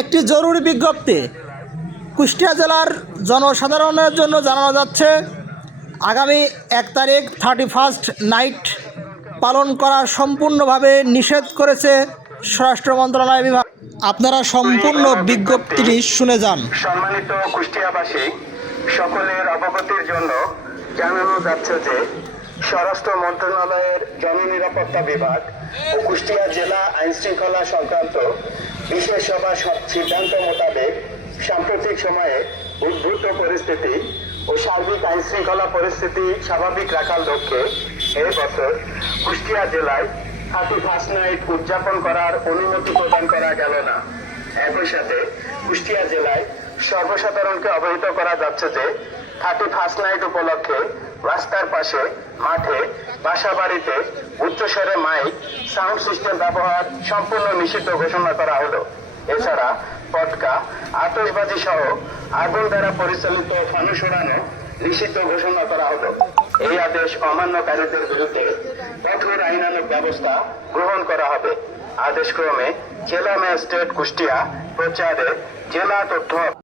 একটি জরুরি বিজ্ঞপ্তি কুষ্টিয়া জেলার জনসাধারণের জন্য জানানো যাচ্ছে আগামী 1 তারিখ 31 নাইট পালন করা সম্পূর্ণভাবে নিষেধ করেছে স্বরাষ্ট্র মন্ত্রণালয় বিভাগ। আপনারা সম্পূর্ণ বিজ্ঞপ্তিটি শুনে যান। সম্মানিত কুষ্টিয়াবাসী, সকলের অবগতির জন্য জানানো যাচ্ছে যে স্বরাষ্ট্র মন্ত্রণালয়ের জননিরাপত্তা বিভাগ ও কুষ্টিয়া জেলা আইনশৃঙ্খলা সংক্রান্ত বিশেষ সভা সিদ্ধান্ত মোতাবেক সাম্প্রতিক সময়ে উদ্ভূত পরিস্থিতি ও সার্বিক আইনশৃঙ্খলা পরিস্থিতি স্বাভাবিক রাখার লক্ষ্যে এই বছর কুষ্টিয়া জেলায় 31 নাইট উদযাপন করার অনুমতি প্রদান করা গেল না। একই সাথে কুষ্টিয়া জেলায় সর্বসাধারণকে অবহিত করা যাচ্ছে যে 31 নাইট উপলক্ষে রাস্তার পাশে, মাঠে, বাসা বাড়িতে উচ্চস্বরে মাইক সাউন্ড সিস্টেম ব্যবহার সম্পূর্ণ নিষিদ্ধ ঘোষণা করা হলো। এছাড়া পটকা, আতশবাজি সহ আগুন দ্বারা পরিচালিত ফানুস ওড়ানো নিষিদ্ধ ঘোষণা করা হলো। এই আদেশ অমান্যকারীদের বিরুদ্ধে কঠোর আইনানুগ ব্যবস্থা গ্রহণ করা হবে। আদেশক্রমে জেলা ম্যাজিস্ট্রেট কুষ্টিয়া প্রচারে জেলা তথ্য